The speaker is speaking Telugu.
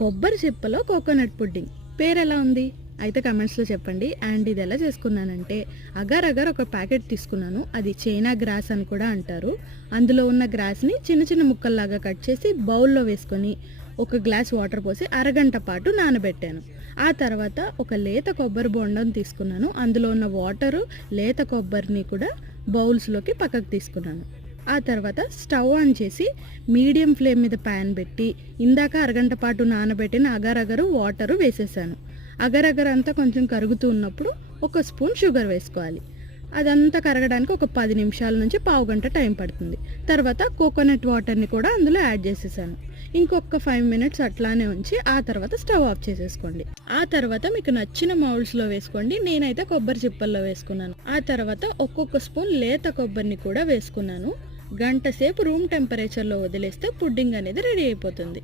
కొబ్బరి చిప్పలో కోకోనట్ పుడ్డింగ్ పేరు ఎలా ఉంది అయితే కమెంట్స్లో చెప్పండి. అండ్ ఇది ఎలా చేసుకున్నానంటే అగర్ ఒక ప్యాకెట్ తీసుకున్నాను. అది చైనా గ్రాస్ అని కూడా అంటారు. అందులో ఉన్న గ్రాస్ని చిన్న చిన్న ముక్కల్లాగా కట్ చేసి బౌల్లో వేసుకొని ఒక గ్లాస్ వాటర్ పోసి అరగంట పాటు నానబెట్టాను. ఆ తర్వాత ఒక లేత కొబ్బరి బొండం తీసుకున్నాను. అందులో ఉన్న వాటరు లేత కొబ్బరిని కూడా బౌల్స్లోకి పక్కకు తీసుకున్నాను. ఆ తర్వాత స్టవ్ ఆన్ చేసి మీడియం ఫ్లేమ్ మీద ప్యాన్ పెట్టి ఇందాక అరగంట పాటు నానబెట్టిన అగరు వాటరు వేసేసాను. అగర్ అంతా కొంచెం కరుగుతూ ఉన్నప్పుడు ఒక స్పూన్ షుగర్ వేసుకోవాలి. అదంతా కరగడానికి ఒక 10 నిమిషాల నుంచి పావు గంట టైం పడుతుంది. తర్వాత కోకోనట్ వాటర్ని కూడా అందులో యాడ్ చేసేసాను. ఇంకొక 5 మినిట్స్ అట్లానే ఉంచి ఆ తర్వాత స్టవ్ ఆఫ్ చేసేసుకోండి. ఆ తర్వాత మీకు నచ్చిన మౌల్డ్స్లో వేసుకోండి. నేనైతే కొబ్బరి చిప్పల్లో వేసుకున్నాను. ఆ తర్వాత ఒక్కొక్క స్పూన్ లేత కొబ్బరిని కూడా వేసుకున్నాను. గంట సేపు రూమ్ టెంపరేచర్లో వదిలేస్తే పుడ్డింగ్ అనేది రెడీ అయిపోతుంది.